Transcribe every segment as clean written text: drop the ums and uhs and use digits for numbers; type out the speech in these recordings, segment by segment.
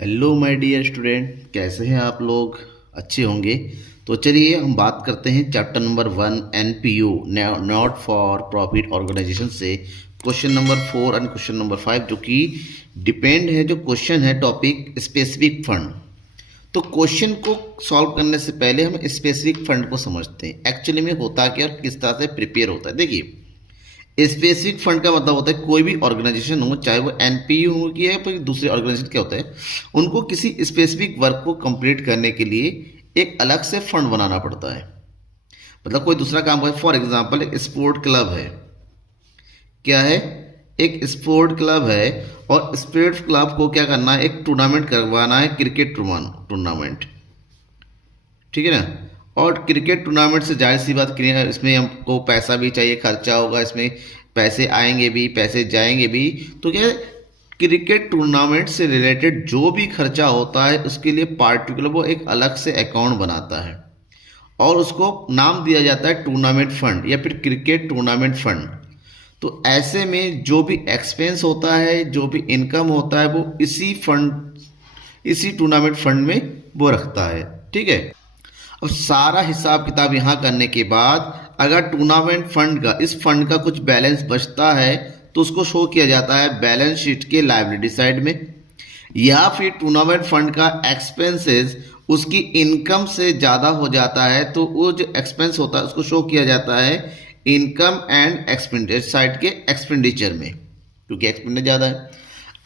Hello my dear student, कैसे हैं आप लोग? अच्छे होंगे। तो चलिए हम बात करते हैं chapter number 1 NPO not for profit organization से question number 4 and question number 5, जो कि डिपेंड है। जो क्वेश्चन है टॉपिक स्पेसिफिक फंड। तो क्वेश्चन को सॉल्व करने से पहले हम स्पेसिफिक फंड को समझते हैं एक्चुअली में होता क्या और किस तरह से प्रिपेयर होता है। देखिए, स्पेसिफिक फंड का मतलब होता है कोई भी ऑर्गेनाइजेशन हो, चाहे वो एनपीयू हो की है या दूसरे ऑर्गेनाइजेशन, क्या होता है उनको किसी स्पेसिफिक वर्क को कंप्लीट करने के लिए एक अलग से फंड बनाना पड़ता है। मतलब कोई दूसरा काम करे, फॉर एग्जांपल एक स्पोर्ट क्लब है। क्या है? एक स्पोर्ट क्लब है और स्पोर्ट क्लब को क्या करना है, एक टूर्नामेंट करवाना है, क्रिकेट टूर्नामेंट। ठीक है ना? और क्रिकेट टूर्नामेंट से जाहिर सी बात क्लियर है, इसमें हमको पैसा भी चाहिए, खर्चा होगा, इसमें पैसे आएंगे भी, पैसे जाएंगे भी। तो क्या है, क्रिकेट टूर्नामेंट से रिलेटेड जो भी खर्चा होता है उसके लिए पार्टिकुलर वो एक अलग से अकाउंट बनाता है और उसको नाम दिया जाता है टूर्नामेंट फंड या फिर क्रिकेट टूर्नामेंट फंड। तो ऐसे में जो भी एक्सपेंस होता है, जो भी इनकम होता है, वो इसी फंड, इसी टूर्नामेंट फंड में वो रखता है। ठीक है। अब सारा हिसाब किताब यहाँ करने के बाद अगर टूर्नामेंट फंड का, इस फंड का कुछ बैलेंस बचता है तो उसको शो किया जाता है बैलेंस शीट के लायबिलिटी साइड में, या फिर टूर्नामेंट फंड का एक्सपेंसेस उसकी इनकम से ज़्यादा हो जाता है तो वो जो एक्सपेंस होता है उसको शो किया जाता है इनकम एंड एक्सपेंडिचर साइड के एक्सपेंडिचर में, क्योंकि एक्सपेंडिचर ज़्यादा है।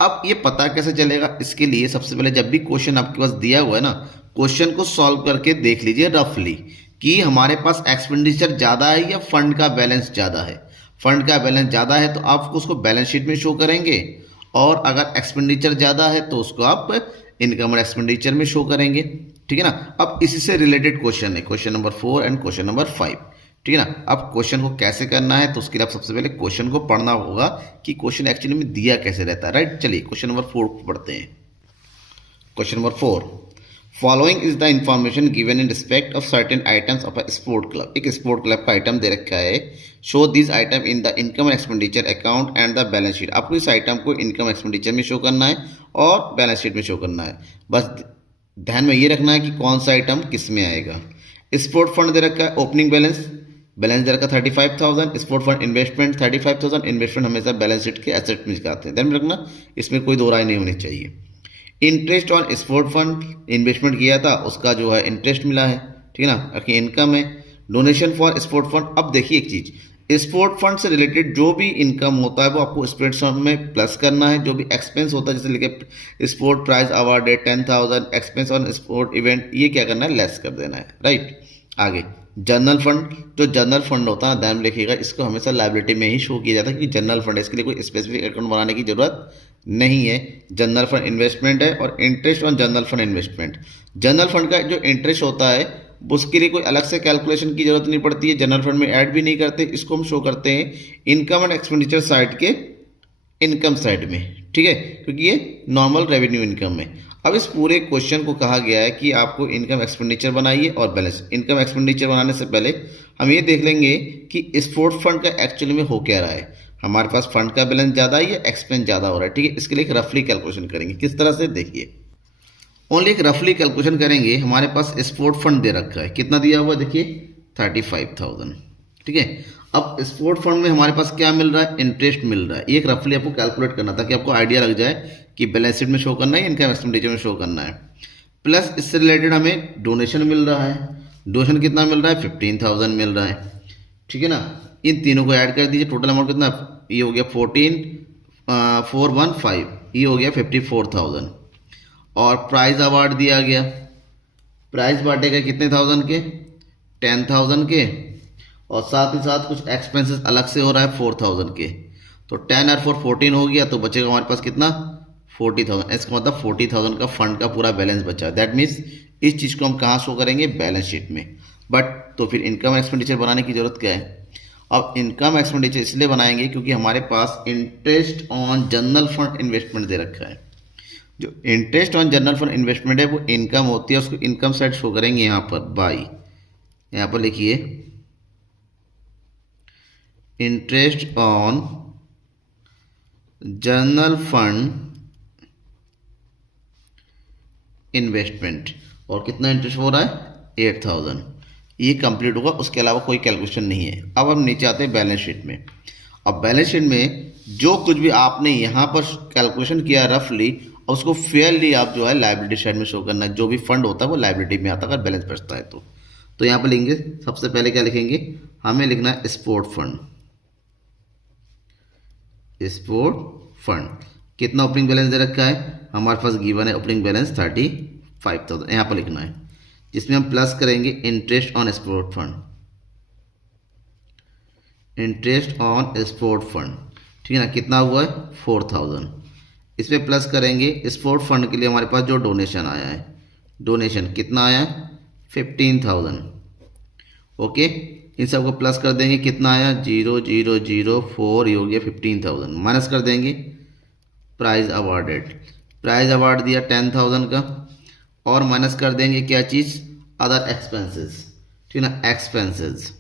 अब ये पता कैसे चलेगा? इसके लिए सबसे पहले जब भी क्वेश्चन आपके पास दिया हुआ है ना, क्वेश्चन को सॉल्व करके देख लीजिए रफली कि हमारे पास एक्सपेंडिचर ज़्यादा है या फंड का बैलेंस ज़्यादा है। फंड का बैलेंस ज़्यादा है तो आप उसको बैलेंस शीट में शो करेंगे, और अगर एक्सपेंडिचर ज़्यादा है तो उसको आप इनकम और एक्सपेंडिचर में शो करेंगे। ठीक है ना? अब इसी से रिलेटेड क्वेश्चन है question number 4 and question number 5। ठीक है ना? अब क्वेश्चन को कैसे करना है तो उसके लिए आप सबसे पहले क्वेश्चन को पढ़ना होगा कि क्वेश्चन एक्चुअली में दिया कैसे रहता है। राइट, चलिए क्वेश्चन नंबर 4 को पढ़ते हैं। Question number 4, following is the information given in respect of certain items of a sport club. एक स्पोर्ट क्लब का आइटम दे रखा है। Show this item in the income and expenditure account and the balance sheet. आपको इस item को income expenditure में show करना है और बैलेंस शीट में शो करना है। बस ध्यान में ये रखना है कि कौन सा आइटम किस में आएगा। स्पोर्ट फंड दे रखा है, ओपनिंग बैलेंस, बैलेंस दे रखा 35,000। Sport fund investment 35,000। इन्वेस्टमेंट हमेशा बैलेंस शीट के एसेट में दिखाते हैं, ध्यान में रखना, इसमें कोई दो राय नहीं होनी चाहिए। Interest on sport fund, investment किया था उसका जो है इंटरेस्ट मिला है। ठीक है ना? आपकी इनकम है। डोनेशन फॉर स्पोर्ट फंड, अब देखिए एक चीज़, स्पोर्ट फंड से रिलेटेड जो भी इनकम होता है वो आपको स्पोर्ट फंड में प्लस करना है। जो भी एक्सपेंस होता है, जैसे लिखे sport prize awarded 10,000, expense on sport event, ये क्या करना है, लेस कर देना है। राइट, आगे जनरल फंड। जो जनरल फंड होता है ध्यान में रखिएगा, इसको हमेशा लायबिलिटी में ही शो किया जाता है कि जनरल फंड है, इसके लिए कोई स्पेसिफिक अकाउंट बनाने की जरूरत नहीं है। जनरल फंड इन्वेस्टमेंट है और interest on general fund investment. General fund का जो इंटरेस्ट होता है उसके लिए कोई अलग से कैलकुलेशन की जरूरत नहीं पड़ती है, जनरल फंड में ऐड भी नहीं करते, इसको हम शो करते हैं इनकम एंड एक्सपेंडिचर साइड के इनकम साइड में। ठीक है, क्योंकि ये नॉर्मल रेवेन्यू इनकम है। अब इस पूरे क्वेश्चन को कहा गया है कि आपको इनकम एक्सपेंडिचर बनाइए और बैलेंस। इनकम एक्सपेंडिचर बनाने से पहले हम ये देख लेंगे कि स्पोर्ट्स फंड का एक्चुअली में हो क्या रहा है। हमारे पास फंड का बैलेंस ज़्यादा है या एक्सपेंस ज़्यादा हो रहा है। ठीक है, इसके लिए एक रफली कैलकुलेशन करेंगे। किस तरह से, देखिए, ओनली एक रफली कैलकुलेशन करेंगे। हमारे पास स्पोर्ट फंड दे रखा है, कितना दिया हुआ है, देखिए 35,000। ठीक है, अब स्पोर्ट फंड में हमारे पास क्या मिल रहा है, इंटरेस्ट मिल रहा है। एक रफली आपको कैलकुलेट करना ताकि आपको आइडिया लग जाए कि बैलेंस शीट में शो करना है, इनकम एक्सपेंडिचर में शो करना है। प्लस इससे रिलेटेड हमें डोनेशन मिल रहा है। डोनेशन कितना मिल रहा है, 15,000 मिल रहा है। ठीक है ना? इन तीनों को ऐड कर दीजिए, टोटल अमाउंट कितना, ये हो गया 14,415, ये हो गया 54,000। और प्राइज अवार्ड दिया गया, प्राइज बांटेगा कितने थाउजेंड के, 10,000 के, और साथ ही साथ कुछ एक्सपेंसेस अलग से हो रहा है 4,000 के। तो 10 और 4 14 हो गया, तो बचेगा हमारे पास कितना, 40,000। इसका मतलब 40,000 का फंड का पूरा बैलेंस बचा। दैट मीन्स इस चीज़ को हम कहाँ शो करेंगे, बैलेंस शीट में। बट तो फिर इनकम एक्सपेंडिचर बनाने की जरूरत क्या है? अब इनकम एक्सपेंडिचर इसलिए बनाएंगे क्योंकि हमारे पास interest on general fund investment दे रखा है। जो interest on general fund investment है वो इनकम होती है, उसको इनकम साइड शो करेंगे यहाँ पर बाई, यहाँ पर लिखिए interest on general fund investment, और कितना इंटरेस्ट हो रहा है 8000। ये कंप्लीट होगा, उसके अलावा कोई कैलकुलेशन नहीं है। अब हम नीचे आते हैं बैलेंस शीट में। अब बैलेंस शीट में जो कुछ भी आपने यहाँ पर कैलकुलेशन किया रफली, उसको फेयरली आप जो है लाइबिलिटी साइड में शो करना है। जो भी फंड होता है वो लाइबिलिटी में आता है अगर बैलेंस बचता है तो यहाँ पर लिखेंगे, सबसे पहले क्या लिखेंगे, हमें लिखना है स्पोर्ट फंड। स्पोर्ट फंड कितना ओपनिंग बैलेंस दे रखा है, हमारे पास गिवन है ओपनिंग बैलेंस 35,000, यहाँ पर लिखना है, जिसमें हम प्लस करेंगे interest on sport fund, interest on sport fund, ठीक है ना, कितना हुआ है 4000। इसमें प्लस करेंगे स्पोर्ट फंड के लिए हमारे पास जो डोनेशन आया है, डोनेशन कितना आया है 15,000। ओके, इन सबको प्लस कर देंगे, कितना आया 0004, ये हो गया 15,000। माइनस कर देंगे प्राइज अवार्डेड, प्राइज अवार्ड दिया 10,000 का, और माइनस कर देंगे क्या चीज़, अदर एक्सपेंसेस, ठीक है ना, एक्सपेंसेस,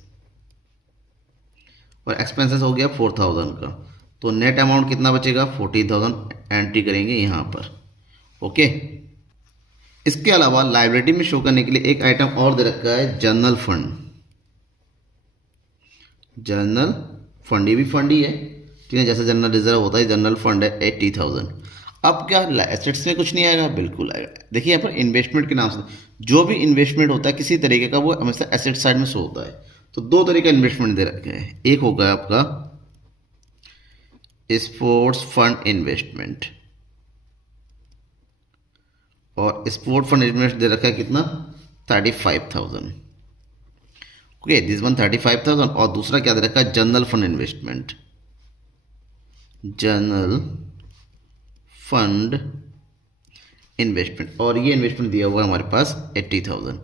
और एक्सपेंसेस हो गया 4000 का। तो नेट अमाउंट कितना बचेगा 40,000 एंट्री करेंगे यहाँ पर। ओके, इसके अलावा लाइबिलिटी में शो करने के लिए एक आइटम और दे रखा है जनरल फंड। जनरल फंड ये भी फंड ही है, ठीक है, जैसे जनरल रिजर्व होता है, जनरल फंड है 80,000। अब क्या एसेट्स में कुछ नहीं आएगा, बिल्कुल आएगा। देखिए यहाँ पर इन्वेस्टमेंट के नाम से जो भी इन्वेस्टमेंट होता है किसी तरीके का, वो हमेशा एसेट साइड में शो होता है। तो दो तरीके का इन्वेस्टमेंट दे रखे हैं, एक होगा आपका स्पोर्ट्स फंड इन्वेस्टमेंट, और स्पोर्ट फंड इन्वेस्टमेंट दे रखा है कितना 35,000। ओके, दिस वन 35,000, और दूसरा क्या दे रखा है general fund investment, general fund investment, और ये इन्वेस्टमेंट दिया हुआ है हमारे पास 80,000।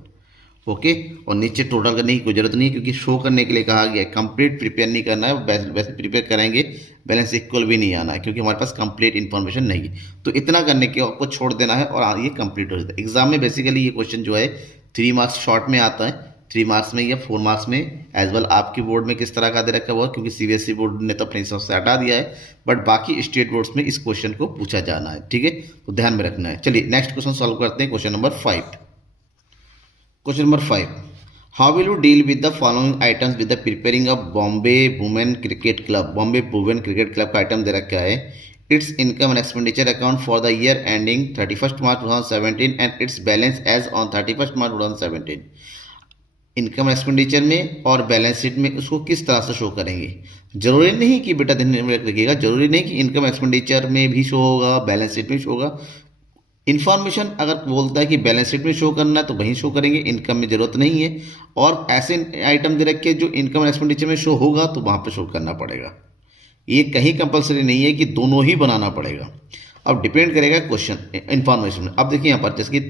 ओके, और नीचे टोटल करने की कोई जरूरत नहीं है, क्योंकि शो करने के लिए कहा गया है, कंप्लीट प्रिपेयर नहीं करना है, वैसे प्रिपेयर करेंगे बैलेंस इक्वल भी नहीं आना है, क्योंकि हमारे पास कंप्लीट इन्फॉर्मेशन नहीं है। तो इतना करने के आपको छोड़ देना है और ये कंप्लीट हो जाता है। एग्जाम में बेसिकली ये क्वेश्चन जो है 3 मार्क्स शॉर्ट में आता है, 3 मार्क्स में या 4 मार्क्स में, एज वेल आपकी बोर्ड में किस तरह का दे रखा हुआ, क्योंकि सीबीएसई बोर्ड ने तो अपने हिसाब से हटा दिया है, बट बाकी स्टेट बोर्ड्स में इस क्वेश्चन को पूछा जाना है, ठीक है, तो ध्यान में रखना है। चलिए नेक्स्ट क्वेश्चन सॉल्व करते हैं, question number 5। Question number 5, how will you deal with the following items with the preparing of Bombay women cricket club. Bombay women cricket club का आइटम दे रखा है, its income and expenditure account for the year ending 31 March 2017 and its balance as on 31 March 2017। Income expenditure में और balance sheet में उसको किस तरह से शो करेंगे। जरूरी नहीं कि बेटा ध्यान में रखिएगा, जरूरी नहीं कि इनकम एक्सपेंडिचर में भी शो होगा, बैलेंस शीट में शो होगा। इन्फॉर्मेशन अगर बोलता है कि बैलेंस शीट में शो करना है तो वहीं शो करेंगे, इनकम में जरूरत नहीं है। और ऐसे आइटम दे रखे जो इनकम एक्सपेंडिचर में शो होगा तो वहाँ पे शो करना पड़ेगा। ये कहीं कंपलसरी नहीं है कि दोनों ही बनाना पड़ेगा, अब डिपेंड करेगा क्वेश्चन इन्फॉर्मेशन में। अब देखिए यहाँ पर जैसे कि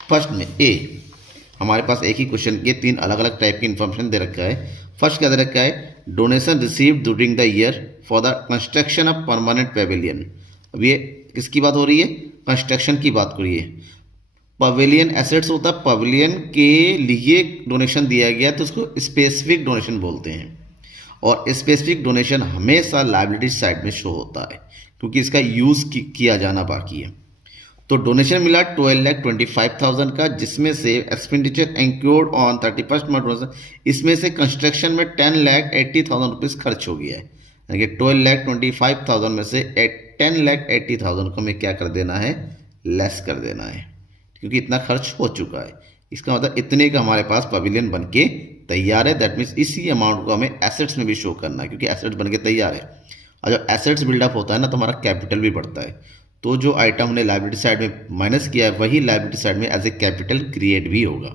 फर्स्ट में ए, हमारे पास एक ही क्वेश्चन के 3 अलग अलग टाइप की इन्फॉर्मेशन दे रखा है। फर्स्ट क्या दे रखा है, donation received during the year for the construction of permanent Pavilion. अब ये किसकी बात हो रही है, कंस्ट्रक्शन की बात हो रही है। पवेलियन एसेट्स होता है, पवेलियन के लिए डोनेशन दिया गया तो उसको स्पेसिफिक डोनेशन बोलते हैं, और स्पेसिफिक डोनेशन हमेशा लायबिलिटी साइड में शो होता है क्योंकि इसका यूज़ किया जाना बाकी है। तो डोनेशन मिला 12,25,000 का, जिसमें से एक्सपेंडिचर इंक्योर्ड ऑन 31 मार्च, इसमें से कंस्ट्रक्शन में 10,80,000 रुपीज़ खर्च हो गया है, यानी कि 12,25,000 में से 10,80,000 को हमें क्या कर देना है, लेस कर देना है, क्योंकि इतना खर्च हो चुका है। इसका मतलब इतने का हमारे पास पवेलियन बन के तैयार है। दैट मीन्स इसी अमाउंट को हमें एसेट्स में भी शो करना है, क्योंकि एसेट्स बन के तैयार है। और जब एसेट्स बिल्डअप होता है ना तो हमारा कैपिटल भी बढ़ता है। तो जो आइटम हमने लायबिलिटी साइड में माइनस किया है वही लायबिलिटी साइड में एज ए कैपिटल क्रिएट भी होगा।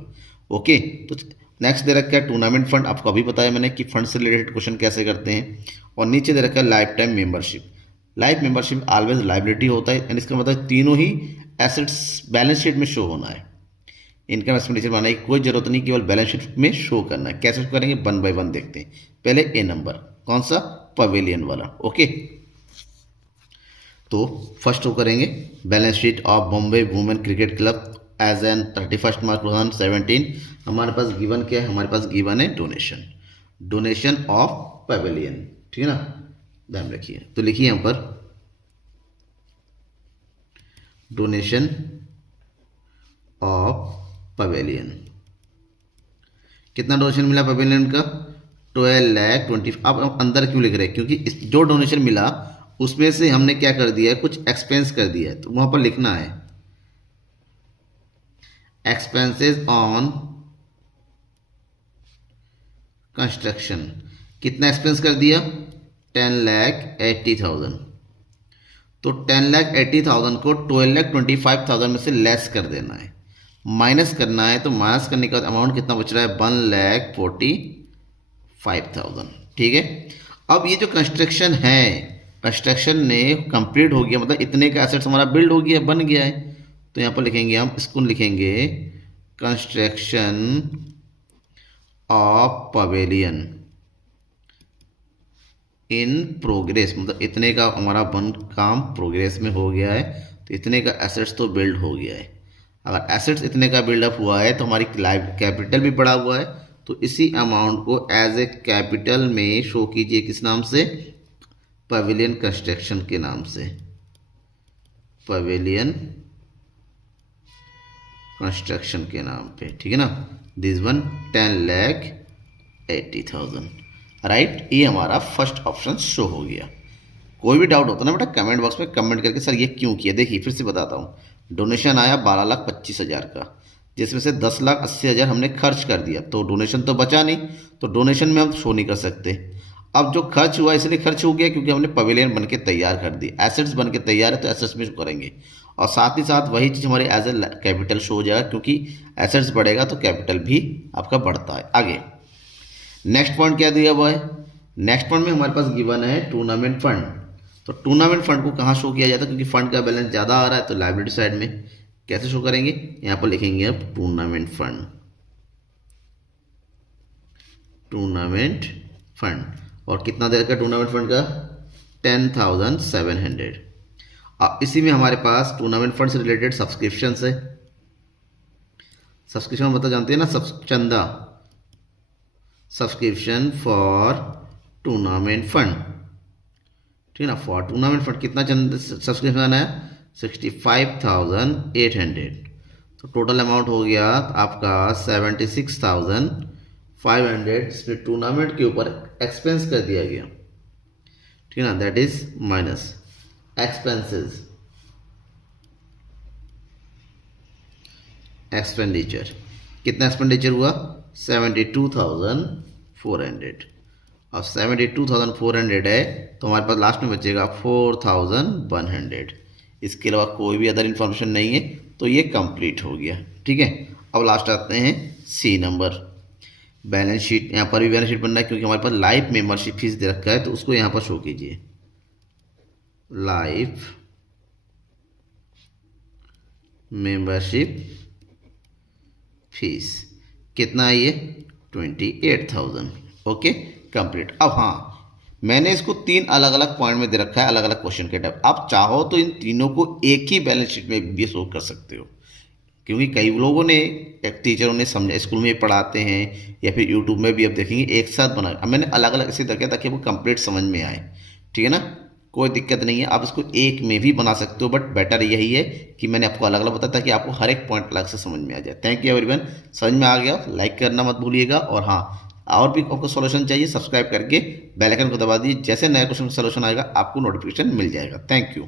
ओके, तो नेक्स्ट दे रखा है टूर्नामेंट फंड। आपको अभी बताया मैंने कि फंड से रिलेटेड क्वेश्चन कैसे करते हैं। और नीचे दे रखा है life time membership. Life membership always liability होता है, एंड इसका मतलब तीनों ही एसेट्स बैलेंस शीट में शो होना है। इनकम एक्सपेंडिचर बनाने की कोई जरूरत नहीं, केवल बैलेंस शीट में शो करना है। कैसे शो करेंगे, 1 बाय 1 देखते हैं। पहले ए नंबर, कौन सा, पवेलियन वाला। ओके, तो फर्स्ट शो करेंगे balance sheet of Bombay women cricket club as an 31 March 2017। हमारे पास गिवन क्या है, हमारे पास गिवन है डोनेशन, डोनेशन ऑफ पवेलियन, ठीक है ना, ध्यान रखिए। तो लिखिए यहाँ पर डोनेशन पवेलियन। कितना डोनेशन मिला पवेलियन का? 12,20,000। अब अंदर क्यों लिख रहे हैं? क्योंकि जो डोनेशन मिला उसमें से हमने क्या कर दिया है, कुछ एक्सपेंस कर दिया है, तो वहां पर लिखना है एक्सपेंसेस ऑन कंस्ट्रक्शन। कितना एक्सपेंस कर दिया? 10,80,000। तो 10,80,000 को 12,25,000 में से लेस कर देना है, माइनस करना है। तो माइनस करने का अमाउंट कितना बच रहा है? 1,45,000। ठीक है। अब ये जो कंस्ट्रक्शन है, कंस्ट्रक्शन ने कंप्लीट हो गया, मतलब इतने का एसेट्स हमारा बिल्ड हो गया, बन गया है। तो यहाँ पर लिखेंगे हम, इसको लिखेंगे construction of pavilion in progress, मतलब इतने का हमारा काम प्रोग्रेस में हो गया है, तो इतने का एसेट्स तो बिल्ड हो गया है। अगर एसेट्स इतने का बिल्डअप हुआ है तो हमारी लाइव कैपिटल भी बढ़ा हुआ है, तो इसी अमाउंट को एज ए कैपिटल में शो कीजिए। किस नाम से? पवेलियन कंस्ट्रक्शन के नाम से, पवेलियन कंस्ट्रक्शन के नाम पे। ठीक है ना। This one 10,80,000। राइट, ये हमारा फर्स्ट ऑप्शन शो हो गया। कोई भी डाउट होता ना बेटा, कमेंट बॉक्स में कमेंट करके सर ये क्यों किया। देखिए फिर से बताता हूँ, डोनेशन आया 12,25,000 का, जिसमें से 10,80,000 हमने खर्च कर दिया, तो डोनेशन तो बचा नहीं, तो डोनेशन में हम शो नहीं कर सकते। अब जो खर्च हुआ इसलिए खर्च हो गया क्योंकि हमने पवेलियन बन के तैयार कर दी, एसेट्स बन के तैयार है तो एसेट्स में शो करेंगे, और साथ ही साथ वही चीज़ हमारे एज ए कैपिटल शो हो जाएगा, क्योंकि एसेट्स बढ़ेगा तो कैपिटल भी आपका बढ़ता है। आगे नेक्स्ट पॉइंट क्या दिया हुआ है? नेक्स्ट पॉइंट में हमारे पास गिवन है टूर्नामेंट फंड। तो टूर्नामेंट फंड को कहाँ शो किया जाता है? क्योंकि फंड का बैलेंस ज़्यादा आ रहा है तो लायबिलिटी साइड में। कैसे शो करेंगे? यहाँ पर लिखेंगे अब टूर्नामेंट फंड, टूर्नामेंट फंड। और कितना देर का टूर्नामेंट फंड का? 10,700। अब इसी में हमारे पास टूर्नामेंट फंड से रिलेटेड सब्सक्रिप्शन है। सब्सक्रिप्शन मतलब जानते हैं ना, चंदा, सब्सक्रिप्शन फॉर टूर्नामेंट फंड। ठीक है ना। फॉर टूर्नामेंट फंड कितना चंदा सब्सक्रिप्शन है? 65,800। तो टोटल अमाउंट हो गया आपका 76,500। इसमें टूर्नामेंट के ऊपर एक्सपेंस कर दिया गया। ठीक है ना, that is minus expenses, expenditure. कितना एक्सपेंडिचर हुआ? 72,400। अब 72,400 है तो हमारे पास लास्ट में बचेगा 4,100। इसके अलावा कोई भी अदर इन्फॉर्मेशन नहीं है, तो ये कंप्लीट हो गया। ठीक है। अब लास्ट आते हैं सी नंबर, बैलेंस शीट। यहाँ पर भी बैलेंस शीट बनना है क्योंकि हमारे पास लाइफ मेंबरशिप फीस दे रखा है, तो उसको यहाँ पर शो कीजिए, लाइफ मेंबरशिप फीस। कितना है ये? 28,000। Okay, complete. अब हाँ, मैंने इसको 3 अलग अलग पॉइंट में दे रखा है, अलग अलग क्वेश्चन के टाइप। आप चाहो तो इन तीनों को एक ही बैलेंस शीट में भी शो कर सकते हो, क्योंकि कई लोगों ने, एक टीचरों ने समझा, स्कूल में पढ़ाते हैं या फिर यूट्यूब में भी आप देखेंगे एक साथ बना। अब मैंने अलग अलग इसे रखा ताकि वो कंप्लीट समझ में आए। ठीक है ना, कोई दिक्कत नहीं है, आप इसको एक में भी बना सकते हो, बट बेटर यही है कि मैंने आपको अलग अलग बताया ताकि आपको हर एक पॉइंट अलग से समझ में आ जाए। Thank you everyone. समझ में आ गया लाइक करना मत भूलिएगा, और हाँ, और भी आपको सॉल्यूशन चाहिए सब्सक्राइब करके बेल आइकन को दबा दीजिए। जैसे नया क्वेश्चन का सॉल्यूशन आएगा आपको नोटिफिकेशन मिल जाएगा। Thank you.